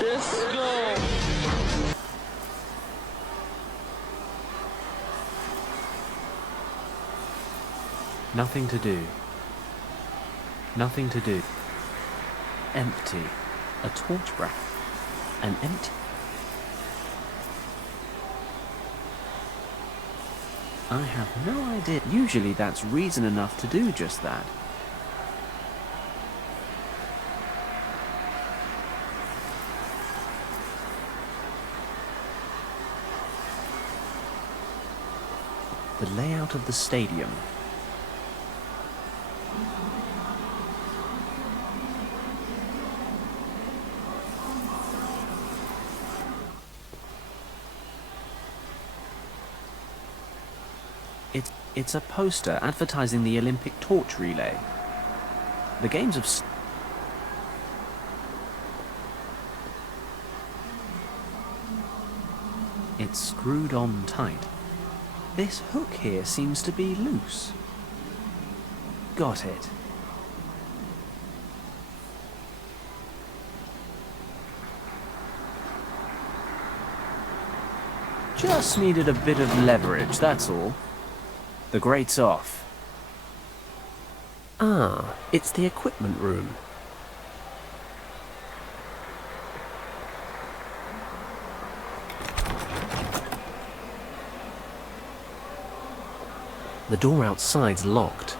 Disco! Nothing to do. Nothing to do. Empty. A torch bracket. An empty. I have no idea. Usually that's reason enough to do just that. The layout of the stadium. It's a poster advertising the Olympic torch relay. The games of... It's screwed on tight. This hook here seems to be loose. Got it. Just needed a bit of leverage, that's all. The grate's off. Ah, it's the equipment room. The door outside's locked.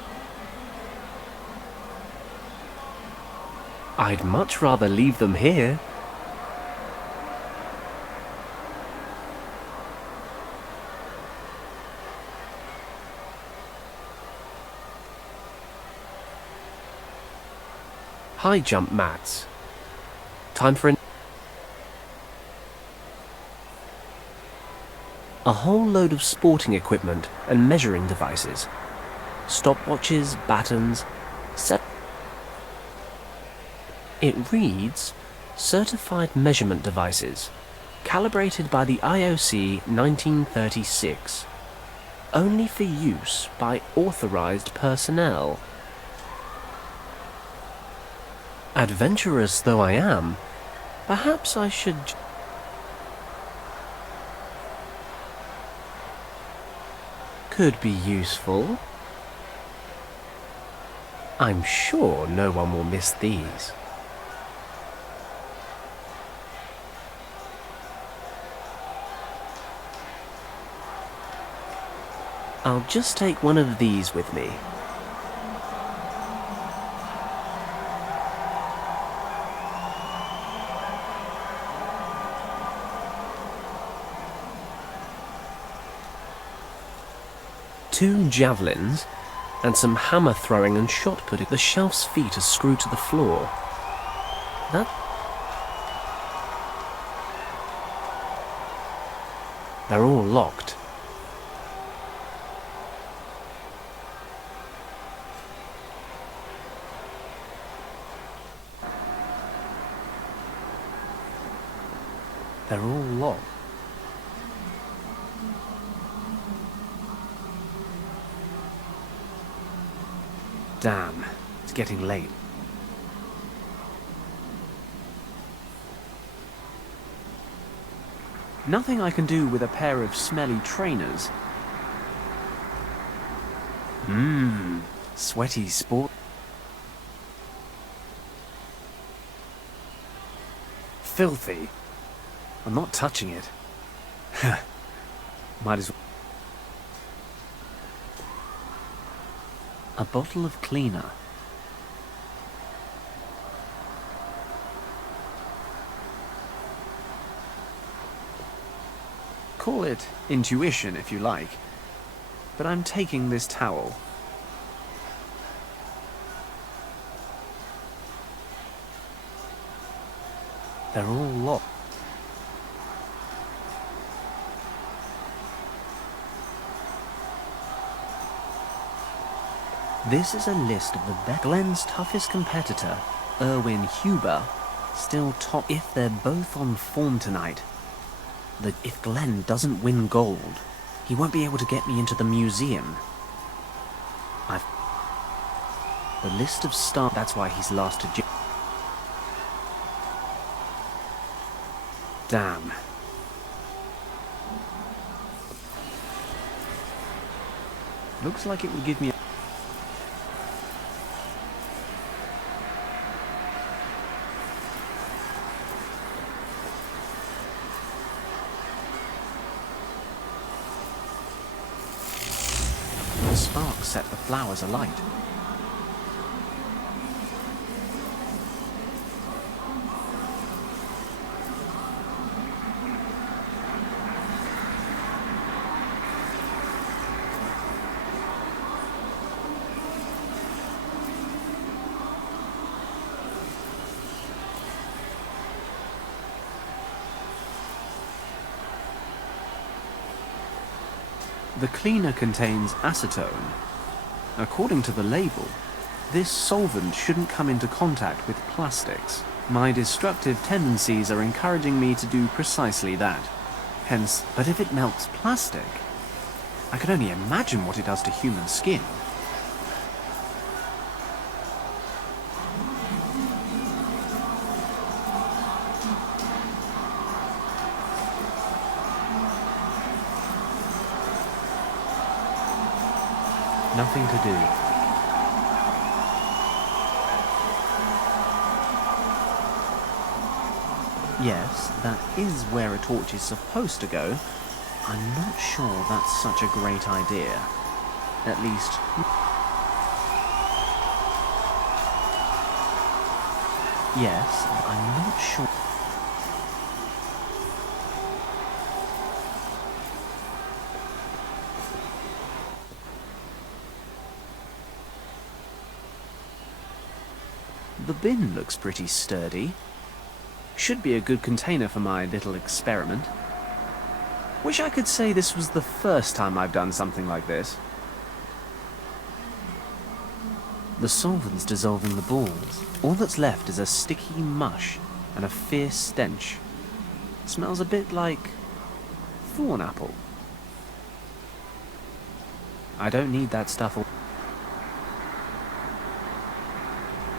I'd much rather leave them here. High jump mats. Time for a whole load of sporting equipment and measuring devices. Stopwatches, batons, It reads, Certified Measurement Devices, calibrated by the IOC 1936. Only for use by authorized personnel. Adventurous though I am, perhaps I should... Could be useful. I'm sure no one will miss these. I'll just take one of these with me. Two javelins, and some hammer throwing and shot putting. The shelf's feet are screwed to the floor. They're all locked. They're all locked. Damn, it's getting late. Nothing I can do with a pair of smelly trainers. Sweaty sport. Filthy. I'm not touching it. Might as well. A bottle of cleaner. Call it intuition if you like, but I'm taking this towel. They're all locked. This is a list of the best. Glenn's toughest competitor, Erwin Huber, still top. If they're both on form tonight, if Glenn doesn't win gold, he won't be able to get me into the museum. The list of stars. That's why he's last to Damn. Looks like it would give me The sparks set the flowers alight. The cleaner contains acetone. According to the label, this solvent shouldn't come into contact with plastics. My destructive tendencies are encouraging me to do precisely that. Hence, but if it melts plastic, I can only imagine what it does to human skin. Nothing to do. Yes, that is where a torch is supposed to go. I'm not sure that's such a great idea. At least... Yes, I'm not sure... The bin looks pretty sturdy. Should be a good container for my little experiment. Wish I could say this was the first time I've done something like this. The solvent's dissolving the balls. All that's left is a sticky mush and a fierce stench. Smells a bit like thorn apple. I don't need that stuff.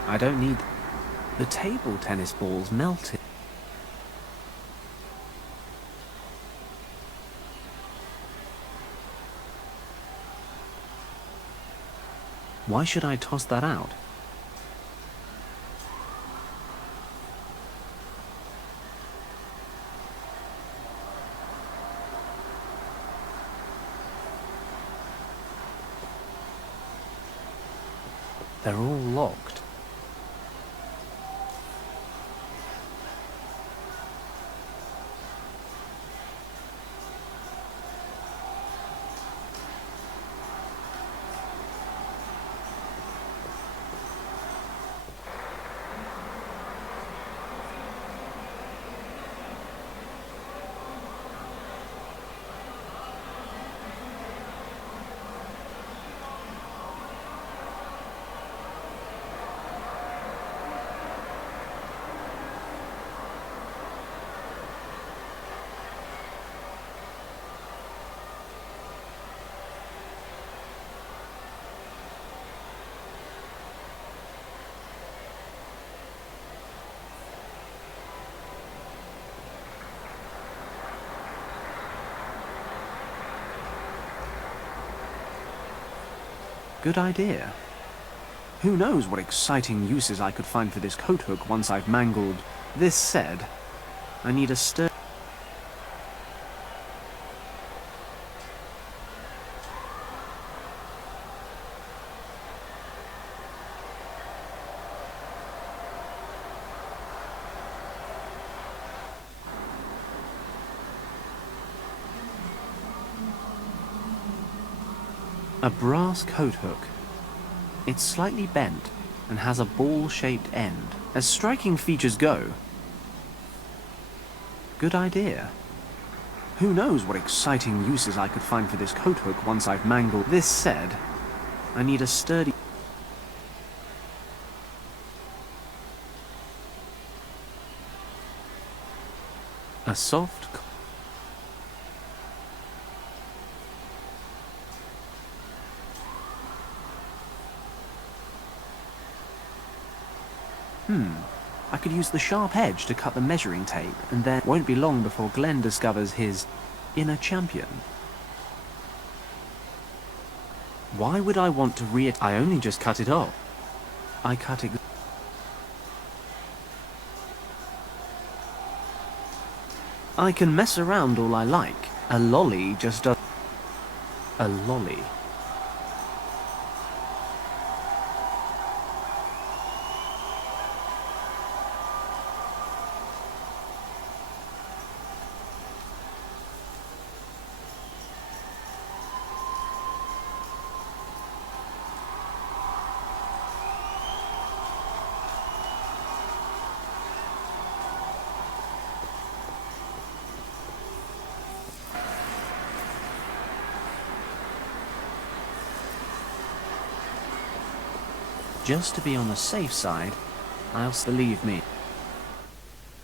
I don't need... The table tennis balls melted. Why should I toss that out? They're all locked. Good idea. Who knows what exciting uses I could find for this coat hook once I've mangled. This said, I need a stir. A brass coat hook. It's slightly bent and has a ball-shaped end. As striking features go, good idea. Who knows what exciting uses I could find for this coat hook once I've mangled. This said, I need a sturdy... A soft... I could use the sharp edge to cut the measuring tape, and then it won't be long before Glenn discovers his inner champion. Why would I want to I only just cut it off. I cut it. I can mess around all I like. A lolly just does. A lolly. Just to be on the safe side, believe me.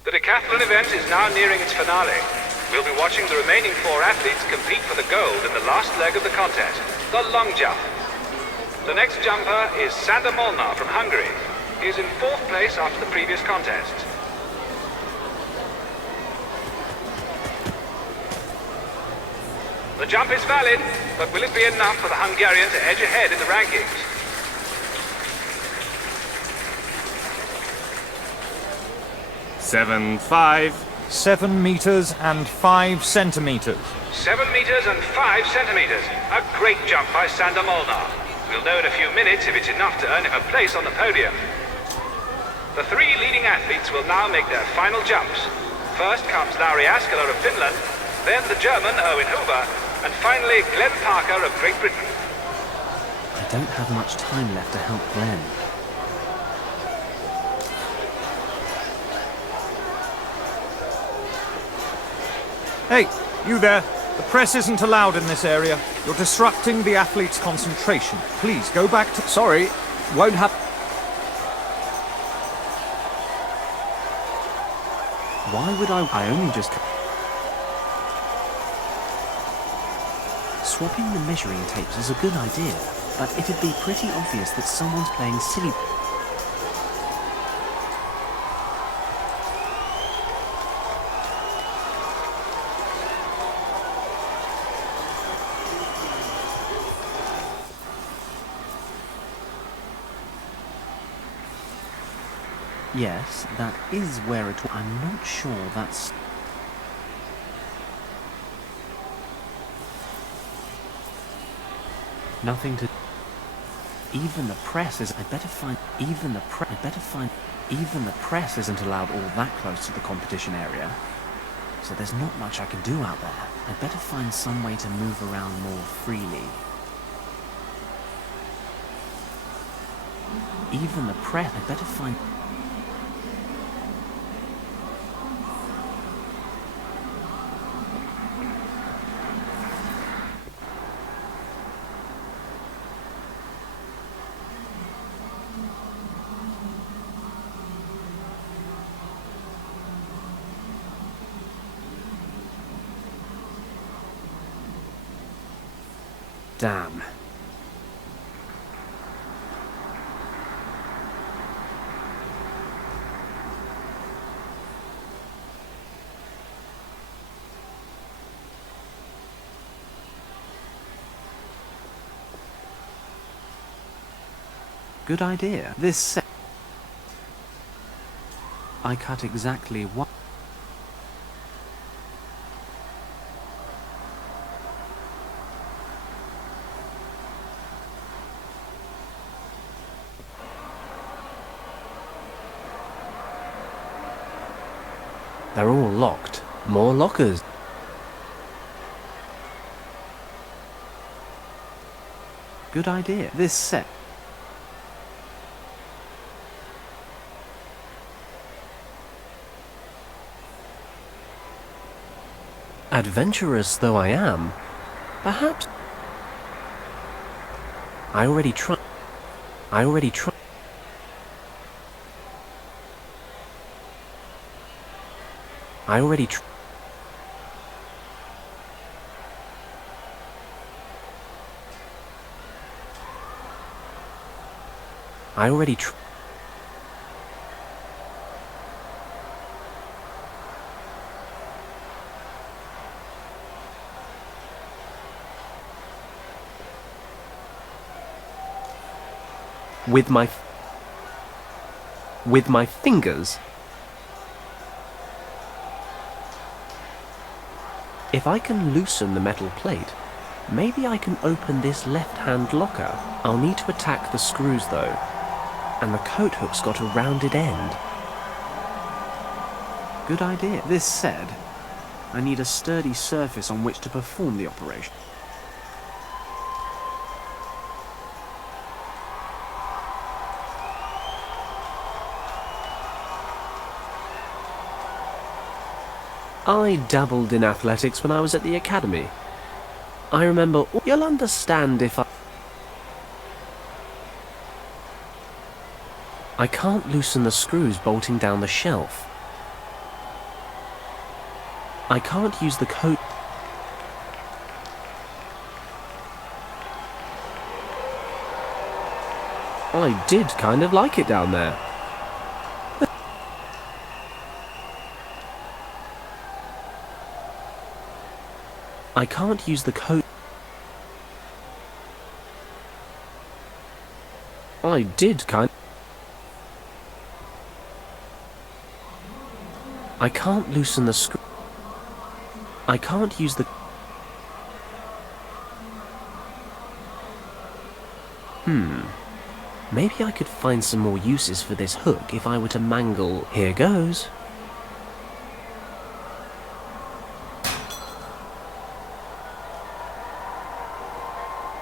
The decathlon event is now nearing its finale. We'll be watching the remaining 4 athletes compete for the gold in the last leg of the contest, the long jump. The next jumper is Sander Molnar from Hungary. He is in 4th place after the previous contest. The jump is valid, but will it be enough for the Hungarian to edge ahead in the rankings? 7.5. 7 meters and 5 centimeters. 7 meters and 5 centimeters. A great jump by Sander Molnar. We'll know in a few minutes if it's enough to earn him a place on the podium. The 3 leading athletes will now make their final jumps. First comes Lauri Askela of Finland, then the German Owen Huber, and finally Glenn Parker of Great Britain. I don't have much time left to help Glenn. Hey, you there. The press isn't allowed in this area. You're disrupting the athlete's concentration. Please, go back to... Sorry, won't have... Why would I only just... Swapping the measuring tapes is a good idea, but it'd be pretty obvious that someone's playing silly... Yes, that is where it... I'm not sure that's... Nothing to... Even the press is... I better find... Even the press isn't allowed all that close to the competition area. So there's not much I can do out there. I better find some way to move around more freely. Even the press... I better find... Damn. Good idea. I cut exactly what... They're all locked. More lockers. Good idea. This set. Adventurous though I am, perhaps... I already tried. I already tried. I already With my fingers? If I can loosen the metal plate, maybe I can open this left-hand locker. I'll need to attack the screws though, and the coat hook's got a rounded end. Good idea. This said, I need a sturdy surface on which to perform the operation. I dabbled in athletics when I was at the academy. I remember. You'll understand if I can't loosen the screws bolting down the shelf. I can't use the coat. I did kind of like it down there. I can't use the coat. I did kind. I can't loosen the screw. I can't use the. Maybe I could find some more uses for this hook if I were to mangle. Here goes.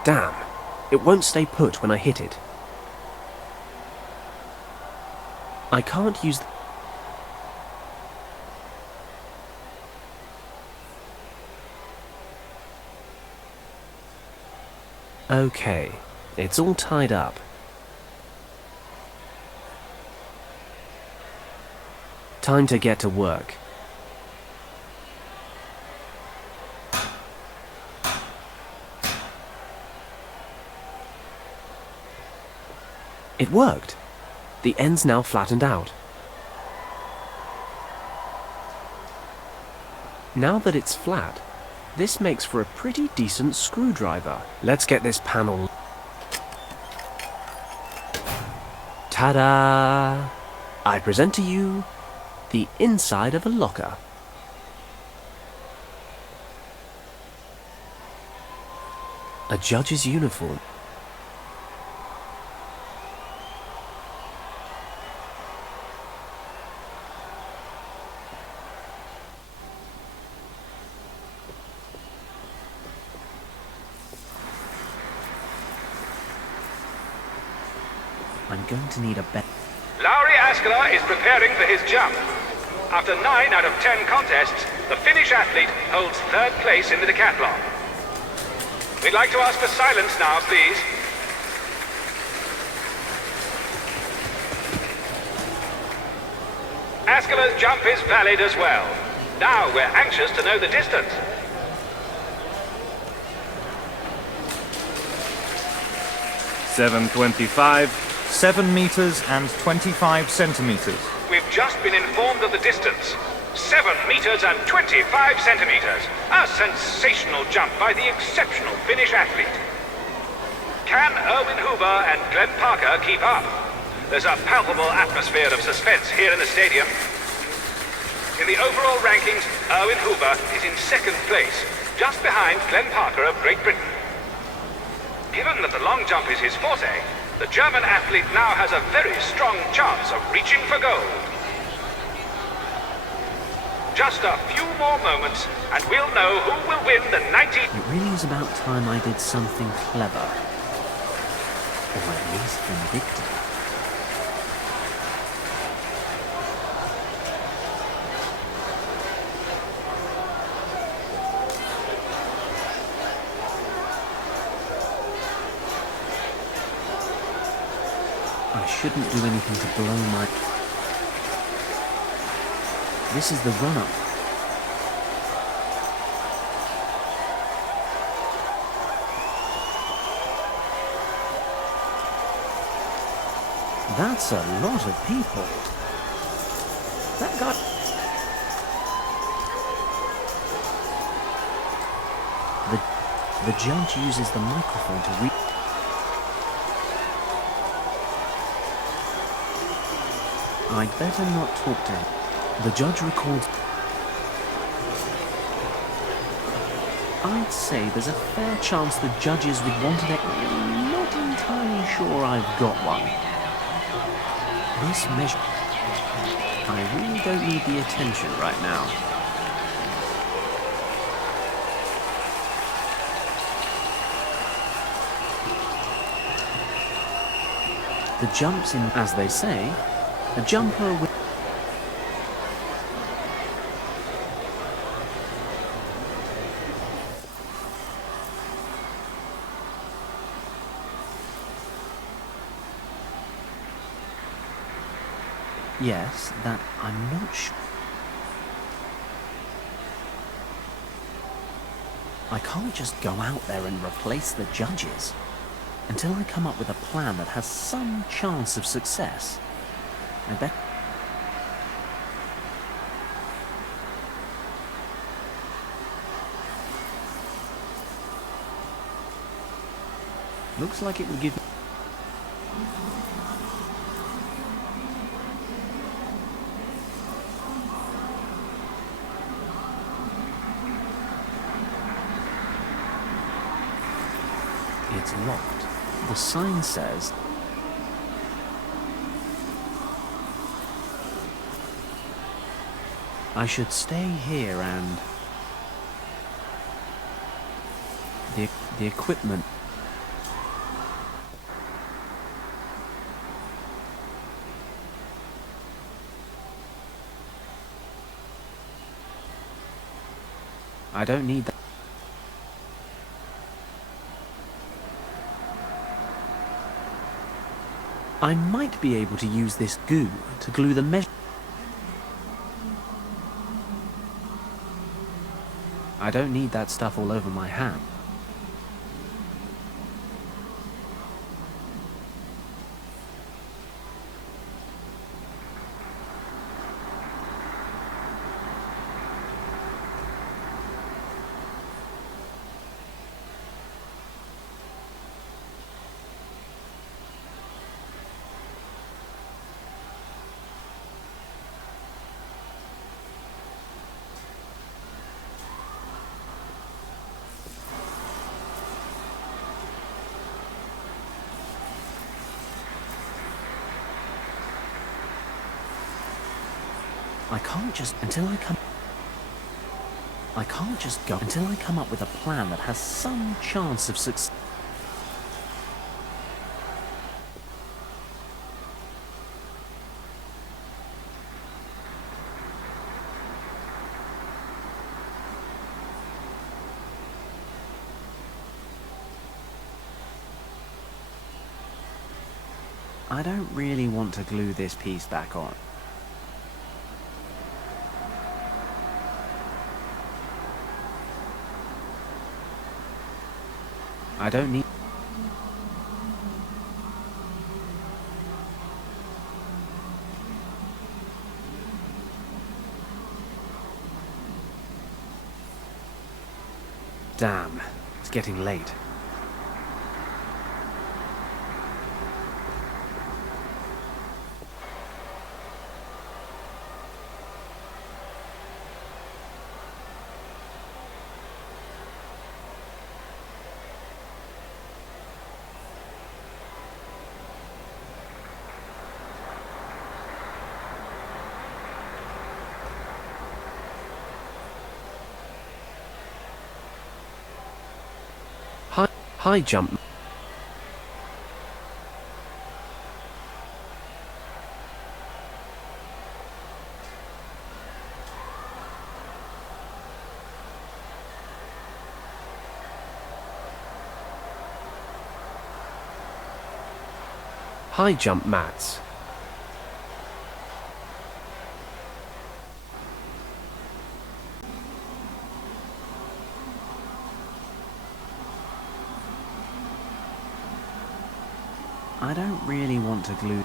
Damn, it won't stay put when I hit it. I can't use. Okay, it's all tied up. Time to get to work. It worked. The end's now flattened out. Now that it's flat, this makes for a pretty decent screwdriver. Let's get this panel. Ta-da! I present to you the inside of a locker. A judge's uniform. I'm going to need a bet. Lowry Askela is preparing for his jump. After 9 out of 10 contests, the Finnish athlete holds 3rd place in the decathlon. We'd like to ask for silence now, please. Askela's jump is valid as well. Now we're anxious to know the distance. 7:25. 7 meters and 25 centimeters. We've just been informed of the distance. 7 meters and 25 centimeters. A sensational jump by the exceptional Finnish athlete. Can Erwin Huber and Glenn Parker keep up? There's a palpable atmosphere of suspense here in the stadium. In the overall rankings, Erwin Huber is in 2nd place, just behind Glenn Parker of Great Britain. Given that the long jump is his forte, the German athlete now has a very strong chance of reaching for gold. Just a few more moments, and we'll know who will win the 90... It really is about time I did something clever. Or at least vindictive. I shouldn't do anything to blow my... This is the run-up. That's a lot of people. That guy... The judge uses the microphone to read... I'd better not talk to him. The judge records... I'd say there's a fair chance the judges would want it. Not entirely sure I've got one. This measure... I really don't need the attention right now. The jumps in, as they say, a jumper with... Yes, that I'm not sure. I can't just go out there and replace the judges until I come up with a plan that has some chance of success. I bet... Looks like it would give... It's locked. The sign says... I should stay here and... The equipment... I don't need that. I might be able to use this goo to glue the measure... I don't need that stuff all over my hand. I can't just go until I come up with a plan that has some chance of success. I don't really want to glue this piece back on. I don't need... Damn, it's getting late. High jump. High jump mats. I don't really want to glue...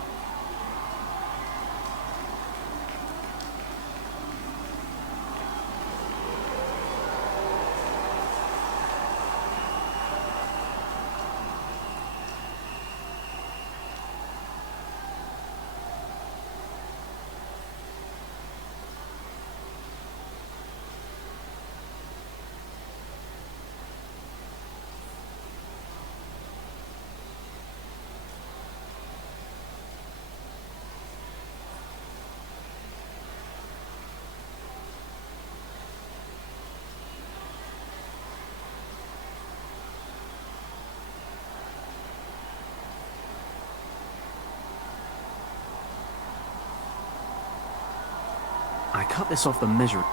I cut this off the measure.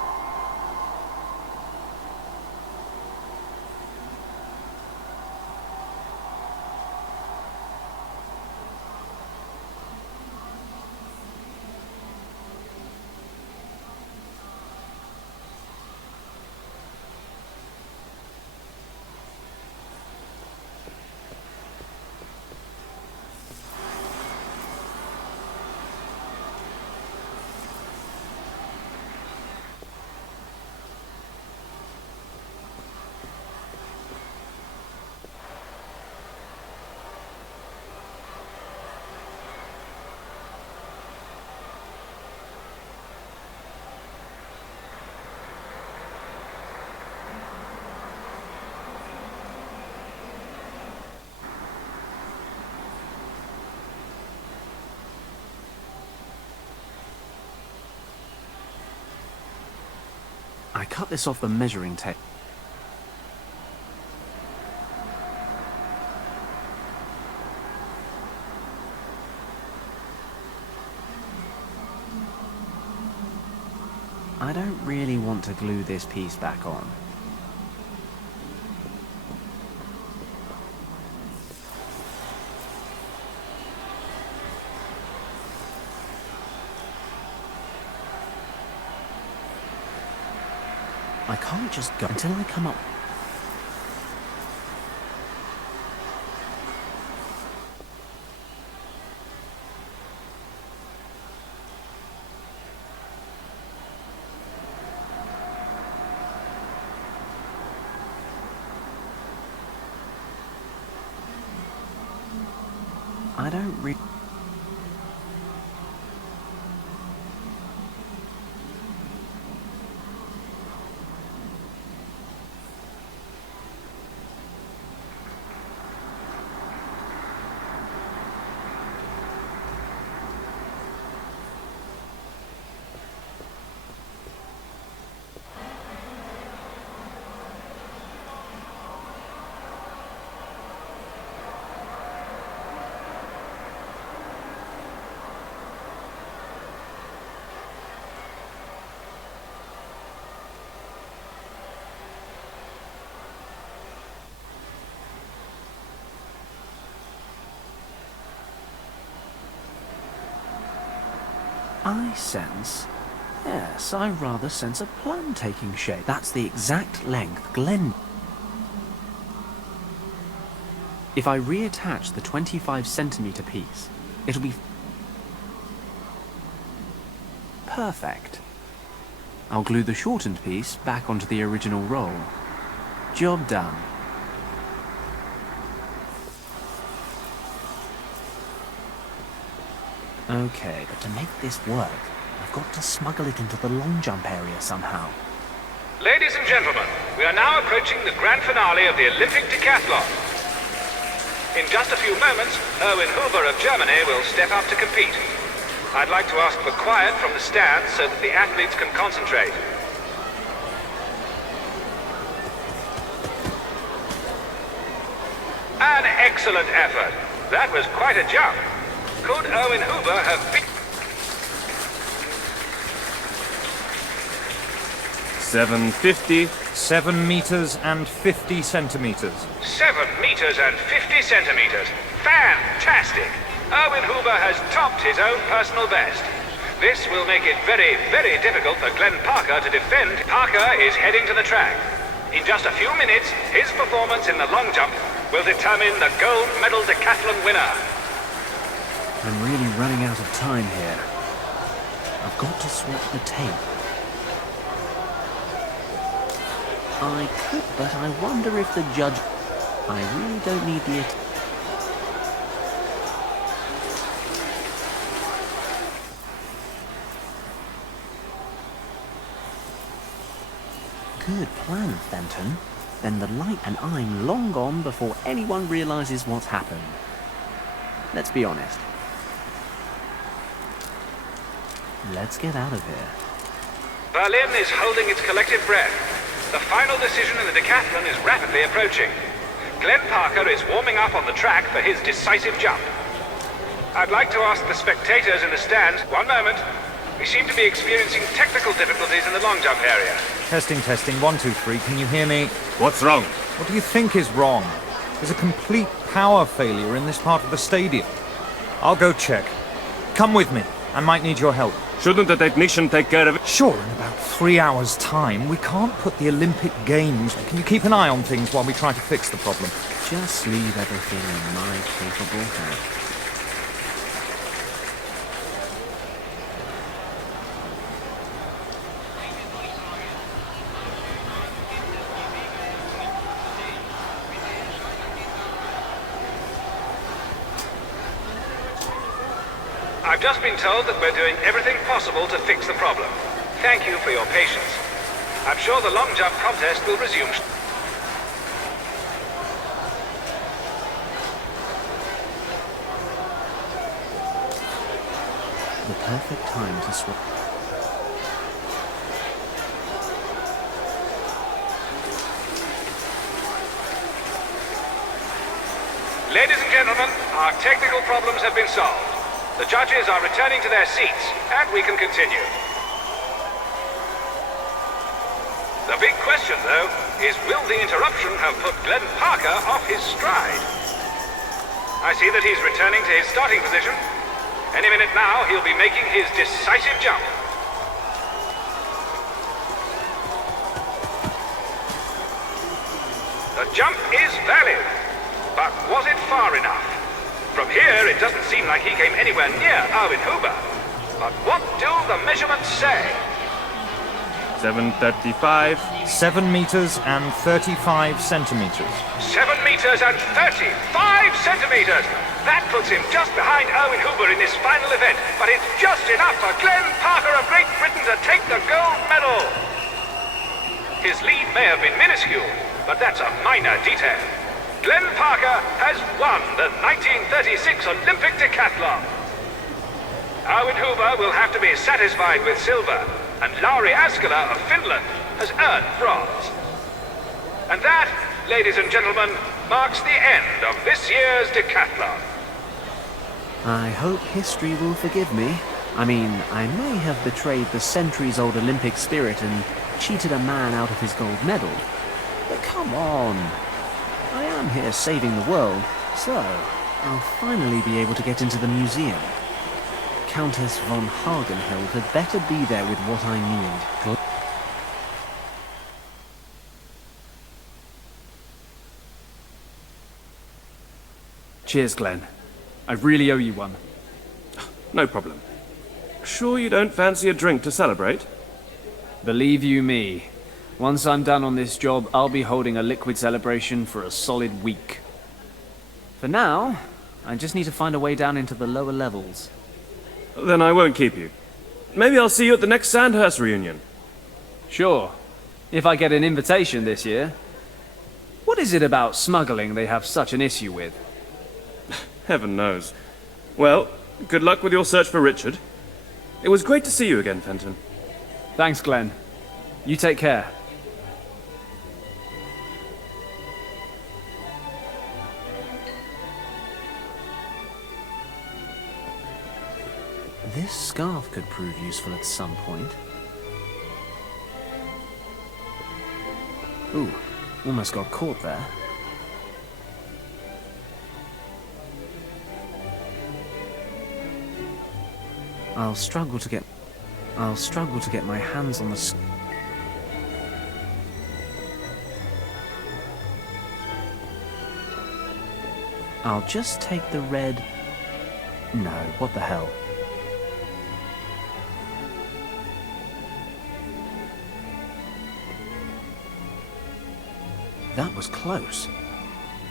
I cut this off the measuring tape. I don't really want to glue this piece back on. I can't just go until I come up. I don't really... I sense... Yes, I rather sense a plan taking shape. That's the exact length Glenn... If I reattach the 25cm piece, it'll be... perfect. I'll glue the shortened piece back onto the original roll. Job done. Okay, but to make this work, I've got to smuggle it into the long jump area somehow. Ladies and gentlemen, we are now approaching the grand finale of the Olympic decathlon. In just a few moments, Erwin Huber of Germany will step up to compete. I'd like to ask for quiet from the stands so that the athletes can concentrate. An excellent effort. That was quite a jump. Could Erwin Huber have beat... 750. 7 meters and 50 centimeters. 7 meters and 50 centimeters. Fantastic! Erwin Huber has topped his own personal best. This will make it very, very difficult for Glenn Parker to defend. Parker is heading to the track. In just a few minutes, his performance in the long jump will determine the gold medal decathlon winner. I'm really running out of time here. I've got to swap the tape. I could, but I wonder if the judge... I really don't need the... Good plan, Fenton. Then the light and I'm long gone before anyone realizes what's happened. Let's be honest. Let's get out of here. Berlin is holding its collective breath. The final decision in the decathlon is rapidly approaching. Glenn Parker is warming up on the track for his decisive jump. I'd like to ask the spectators in the stands, one moment. We seem to be experiencing technical difficulties in the long jump area. Testing, testing. 1, 2, 3. Can you hear me? What's wrong? What do you think is wrong? There's a complete power failure in this part of the stadium. I'll go check. Come with me. I might need your help. Shouldn't the technician take care of it? Sure, in about 3 hours' time. We can't put the Olympic Games. Can you keep an eye on things while we try to fix the problem? Just leave everything in my capable hands. I've just been told that we're doing everything possible to fix the problem. Thank you for your patience. I'm sure the long jump contest will resume. The perfect time to swap. Ladies and gentlemen, our technical problems have been solved. The judges are returning to their seats, and we can continue. The big question, though, is will the interruption have put Glenn Parker off his stride? I see that he's returning to his starting position. Any minute now, he'll be making his decisive jump. The jump is valid, but was it far enough? From here, it doesn't seem like he came anywhere near Owen Huber. But what do the measurements say? 7:35. 7 meters and 35 centimeters. 7 meters and 35 centimeters! That puts him just behind Owen Huber in this final event, but it's just enough for Glenn Parker of Great Britain to take the gold medal! His lead may have been minuscule, but that's a minor detail. Glenn Parker has won the 1936 Olympic decathlon. Owen Huber will have to be satisfied with silver, and Lauri Askela of Finland has earned bronze. And that, ladies and gentlemen, marks the end of this year's decathlon. I hope history will forgive me. I mean, I may have betrayed the centuries-old Olympic spirit and cheated a man out of his gold medal. But come on. I am here saving the world, so I'll finally be able to get into the museum. Countess von Hagenhild had better be there with what I need. Cheers, Glenn. I really owe you one. No problem. Sure you don't fancy a drink to celebrate? Believe you me, once I'm done on this job, I'll be holding a liquid celebration for a solid week. For now, I just need to find a way down into the lower levels. Then I won't keep you. Maybe I'll see you at the next Sandhurst reunion. Sure, if I get an invitation this year. What is it about smuggling they have such an issue with? Heaven knows. Well, good luck with your search for Richard. It was great to see you again, Fenton. Thanks, Glenn. You take care. This scarf could prove useful at some point. Ooh, almost got caught there. I'll struggle to get my hands on the I'll just take the red... No, what the hell? That was close.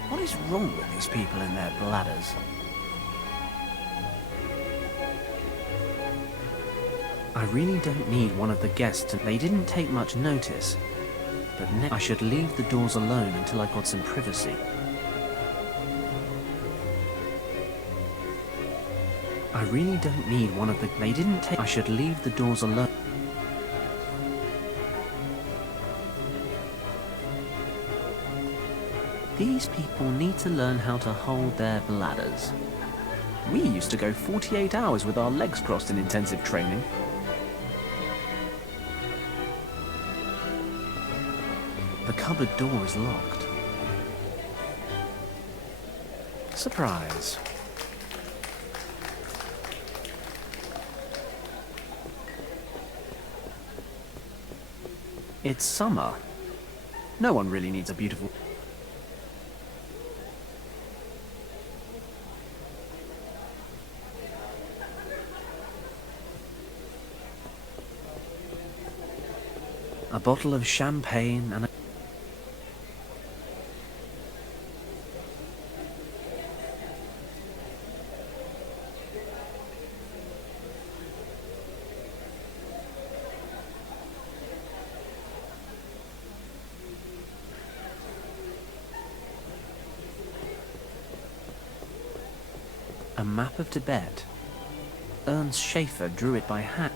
What is wrong with these people and their bladders? I really don't need one of the guests, and they didn't take much notice. But I should leave the doors alone until I got some privacy. I really don't need one of the... They didn't take... I should leave the doors alone. These people need to learn how to hold their bladders. We used to go 48 hours with our legs crossed in intensive training. The cupboard door is locked. Surprise. It's summer. No one really needs a beautiful... A bottle of champagne and a... A map of Tibet. Ernst Schaefer drew it by hand.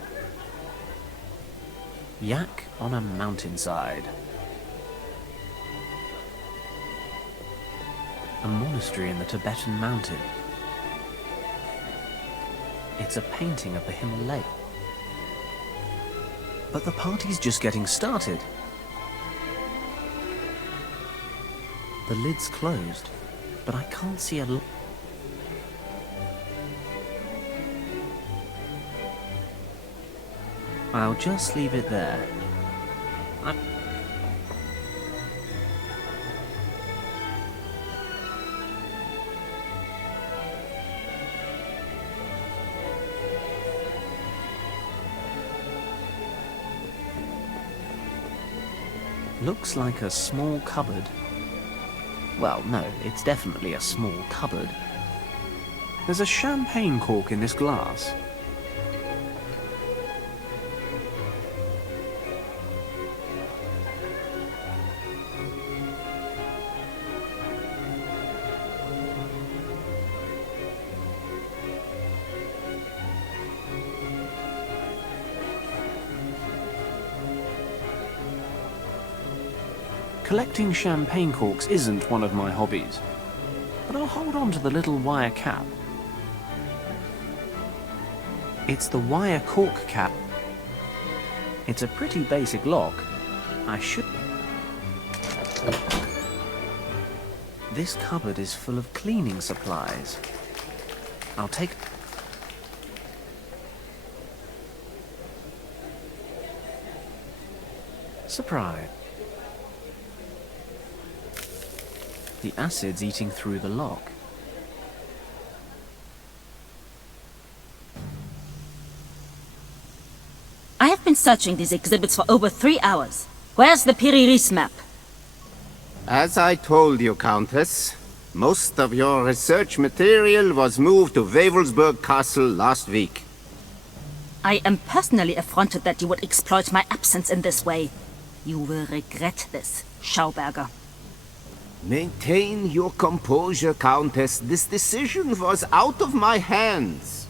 Yak on a mountainside. A monastery in the Tibetan mountain. It's a painting of the Himalaya. But the party's just getting started. The lid's closed, but I can't see a... I'll just leave it there. Looks like a small cupboard. Well, no, it's definitely a small cupboard. There's a champagne cork in this glass. Collecting champagne corks isn't one of my hobbies, but I'll hold on to the little wire cap. It's the wire cork cap. It's a pretty basic lock. I should... This cupboard is full of cleaning supplies. I'll take... Surprise. The acid's eating through the lock. I have been searching these exhibits for over 3 hours. Where's the Piriris map? As I told you, Countess, most of your research material was moved to Wavelsburg Castle last week. I am personally affronted that you would exploit my absence in this way. You will regret this, Schauberger. Maintain your composure, Countess. This decision was out of my hands.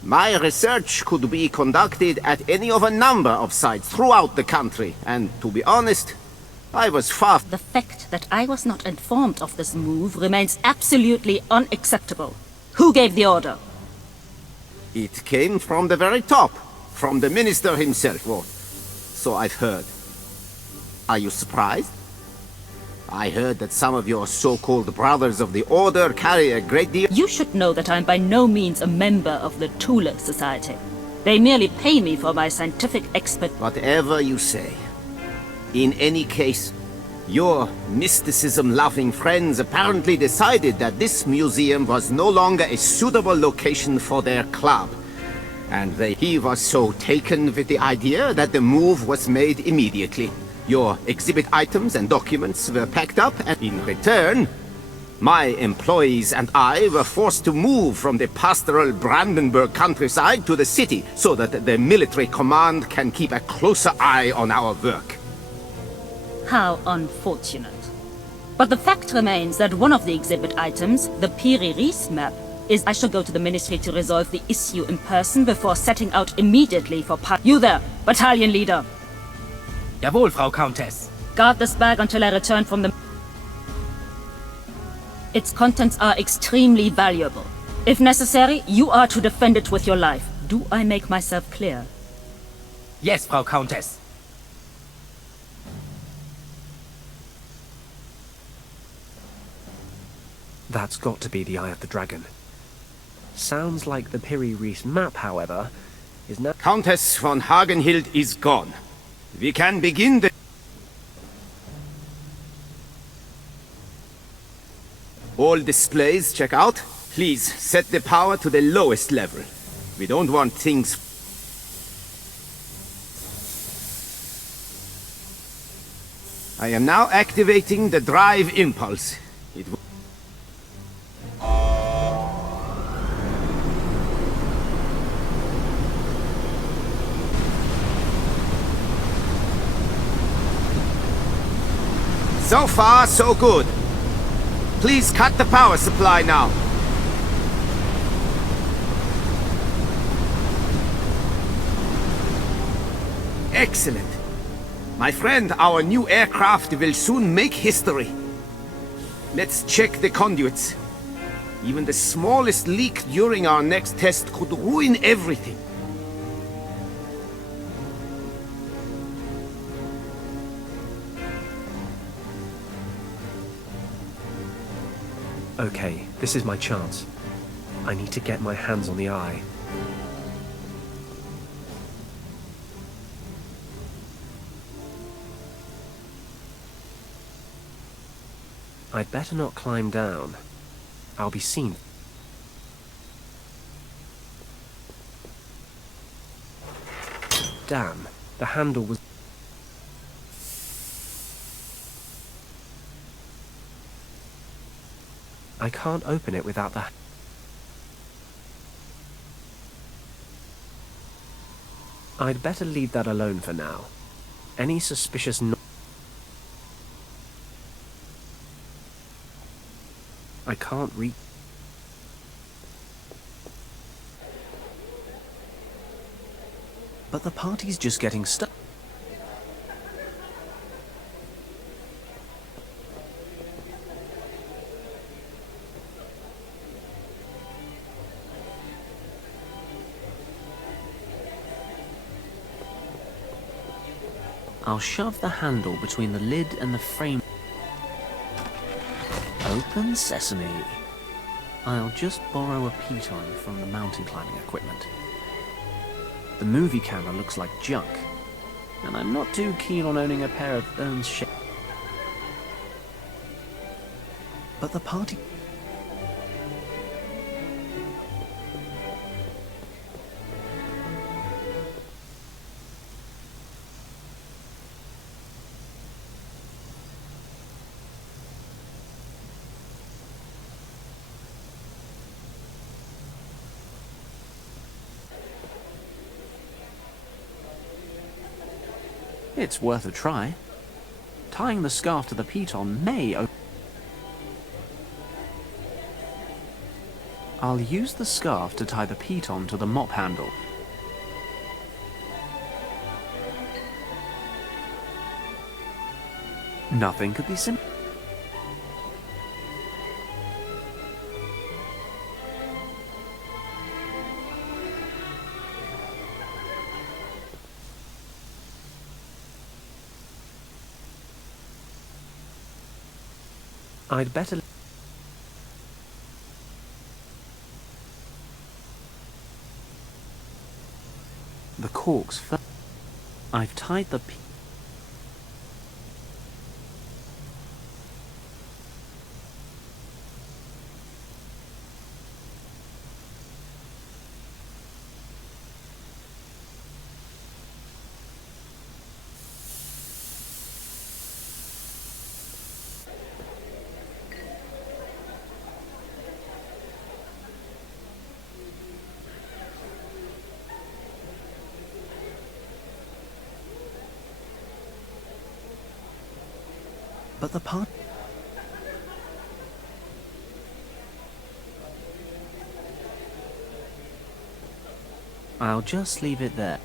My research could be conducted at any of a number of sites throughout the country, and to be honest, I was far... The fact that I was not informed of this move remains absolutely unacceptable. Who gave the order? It came from the very top, from the minister himself, or so I've heard. Are you surprised? I heard that some of your so-called brothers of the Order carry a great deal... You should know that I'm by no means a member of the Thule Society. They merely pay me for my scientific expert... Whatever you say. In any case, your mysticism-loving friends apparently decided that this museum was no longer a suitable location for their club. And he was so taken with the idea that the move was made immediately. Your exhibit items and documents were packed up, and in return, my employees and I were forced to move from the pastoral Brandenburg countryside to the city so that the military command can keep a closer eye on our work. How unfortunate. But the fact remains that one of the exhibit items, the Piriris map, is I shall go to the ministry to resolve the issue in person before setting out immediately for You there, battalion leader. Jawohl, Frau Countess. Guard this bag until I return from the... Its contents are extremely valuable. If necessary, you are to defend it with your life. Do I make myself clear? Yes, Frau Countess. That's got to be the Eye of the Dragon. Sounds like the Piri Reis map, however, is now... Countess von Hagenhild is gone. We can begin the... All displays check out. Please set the power to the lowest level. We don't want things... I am now activating the drive impulse. It will... So far, so good. Please cut the power supply now. Excellent. My friend, our new aircraft will soon make history. Let's check the conduits. Even the smallest leak during our next test could ruin everything. Okay, this is my chance. I need to get my hands on the eye. I'd better not climb down. I'll be seen. Damn, the handle was... I can't open it without the... I'd better leave that alone for now. Any suspicious I can't reach... But the party's just getting stuck. I'll shove the handle between the lid and the frame. Open sesame. I'll just borrow a piton from the mountain climbing equipment. The movie camera looks like junk, and I'm not too keen on owning a pair of Ern's shaped. But the party... It's worth a try. Tying the scarf to the piton may open... I'll use the scarf to tie the piton to the mop handle. Nothing could be simpler. I'd better... The corks first. I've tied the... But the part... I'll just leave it there.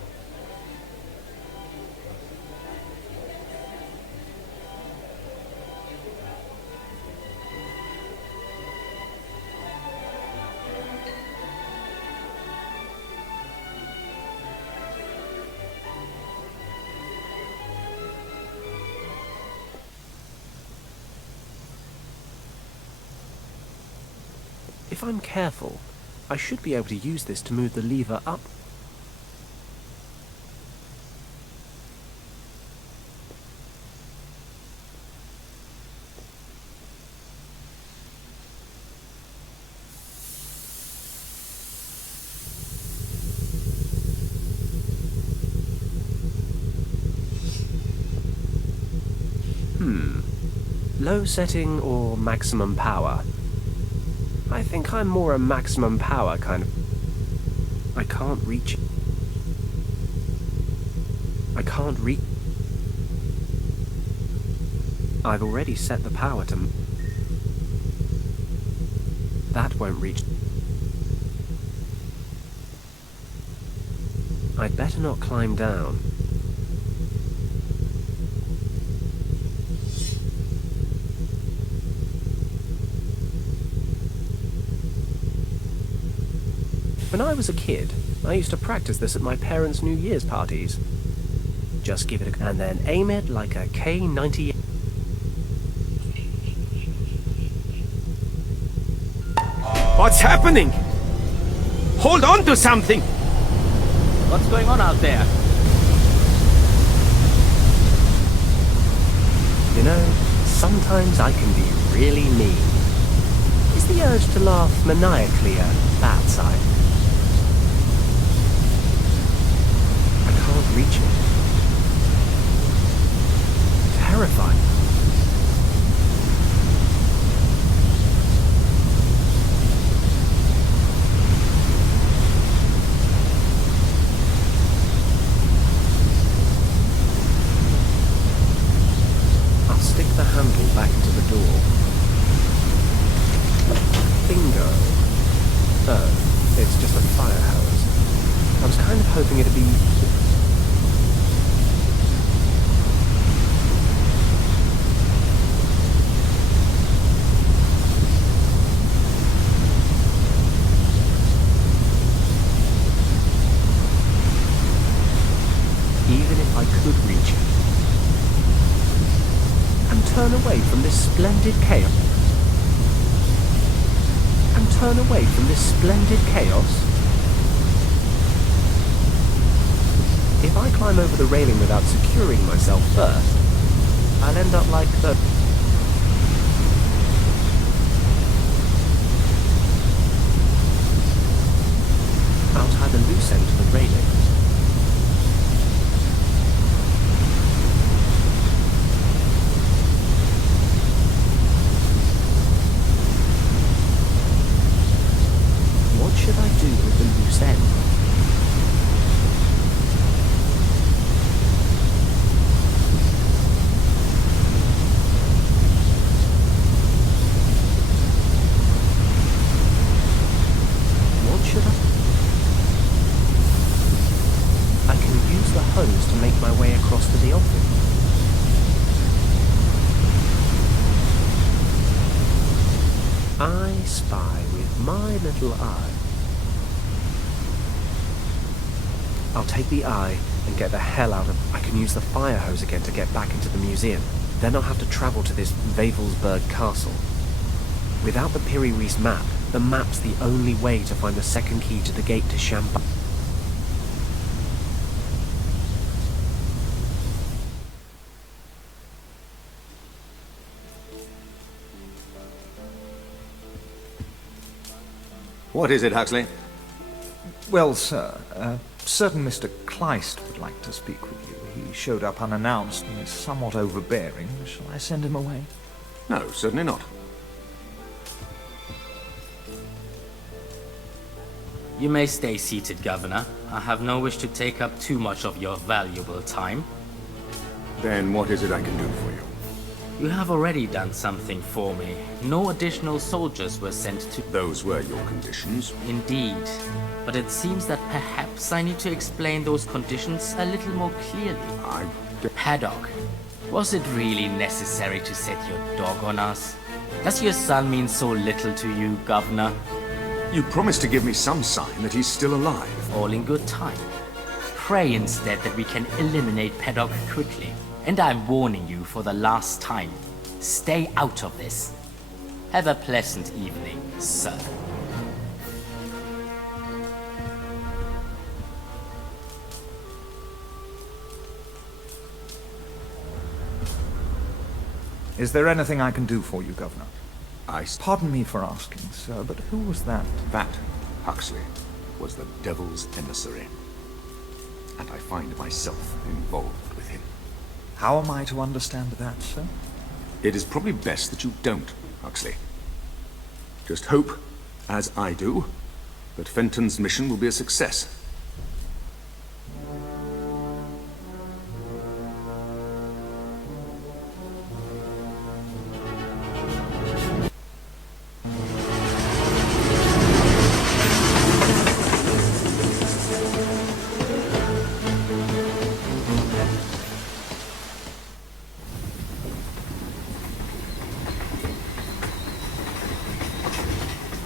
If I'm careful, I should be able to use this to move the lever up. Low setting or maximum power? I think I'm more a maximum power kind of... I can't reach... I've already set the power to... That won't reach... I'd better not climb down. When I was a kid, I used to practice this at my parents' New Year's parties. Just give it a... and then aim it like a K-90... What's happening? Hold on to something! What's going on out there? You know, sometimes I can be really mean. Is the urge to laugh maniacally a bad sign? Reach it. Terrifying. I'll stick the handle back into the door. Bingo. Oh, it's just a fire hose. I was kind of hoping it'd be... turn away from this splendid chaos. And turn away from this splendid chaos. If I climb over the railing without securing myself first, I'll end up like the... I'll tie the loose end to the railing. What should I do with the loose end? What should I can use the hose to make my way across to the office. I spy with my little eye. I'll take the eye and get the hell out of... I can use the fire hose again to get back into the museum. Then I'll have to travel to this Wavelsberg castle. Without the Piri-Reis map, the map's the only way to find the second key to the gate to Champagne. What is it, Huxley? Well, sir, certain Mr. Kleist would like to speak with you. He showed up unannounced and is somewhat overbearing. Shall I send him away? No, certainly not. You may stay seated, Governor. I have no wish to take up too much of your valuable time. Then what is it I can do for you? You have already done something for me. No additional soldiers were sent to... Those were your conditions. Indeed. But it seems that perhaps I need to explain those conditions a little more clearly. Paddock, was it really necessary to set your dog on us? Does your son mean so little to you, Governor? You promised to give me some sign that he's still alive. All in good time. Pray instead that we can eliminate Paddock quickly. And I'm warning you for the last time. Stay out of this. Have a pleasant evening, sir. Is there anything I can do for you, Governor? Pardon me for asking, sir, but who was that? That, Huxley, was the devil's emissary. And I find myself involved with him. How am I to understand that, sir? It is probably best that you don't, Huxley. Just hope, as I do, that Fenton's mission will be a success.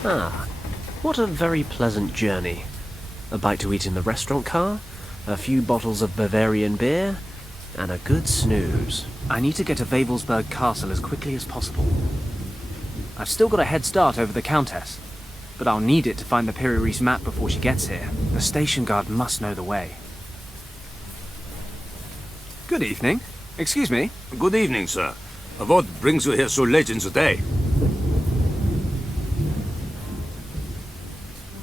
Ah, what a very pleasant journey. A bite to eat in the restaurant car, a few bottles of Bavarian beer, and a good snooze. I need to get to Wavelsberg Castle as quickly as possible. I've still got a head start over the Countess, but I'll need it to find the Piri-Reis map before she gets here. The station guard must know the way. Good evening. Excuse me. Good evening, sir. What brings you here so late in the day?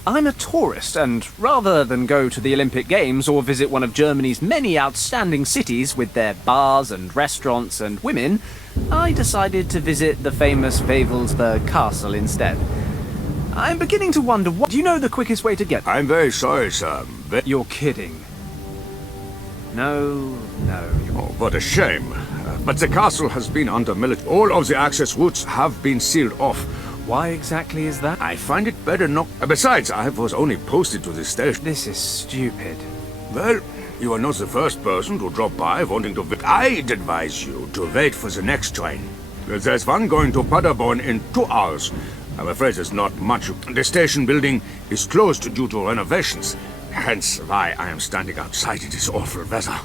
I'm a tourist, and rather than go to the Olympic Games or visit one of Germany's many outstanding cities with their bars and restaurants and women, I decided to visit the famous Wavelsberg Castle instead. I'm beginning to wonder what... Do you know the quickest way to get there? I'm very sorry, sir. You're kidding. No. Oh, what a shame. But the castle has been under military... All of the access routes have been sealed off. Why exactly is that? I find it better not... Besides, I was only posted to this station. This is stupid. Well, you are not the first person to drop by wanting to... I'd advise you to wait for the next train. There's one going to Paderborn in 2 hours. I'm afraid there's not much. The station building is closed due to renovations. Hence why I am standing outside in this awful weather.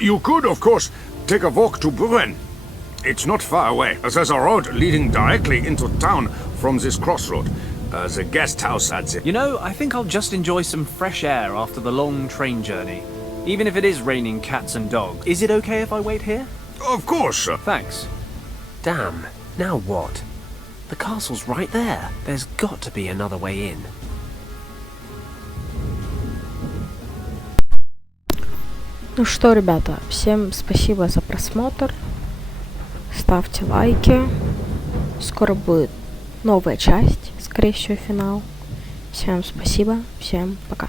You could, of course, take a walk to Buren. It's not far away. There's a road leading directly into town from this crossroad. The guest house at the... You know, I think I'll just enjoy some fresh air after the long train journey. Even if it is raining cats and dogs. Is it okay if I wait here? Of course, sir. Thanks. Damn, now what? The castle's right there. There's got to be another way in. Ну что, ребята, всем спасибо за просмотр. Ставьте лайки. Скоро будет новая часть, скорее всего, финал. Всем спасибо, всем пока.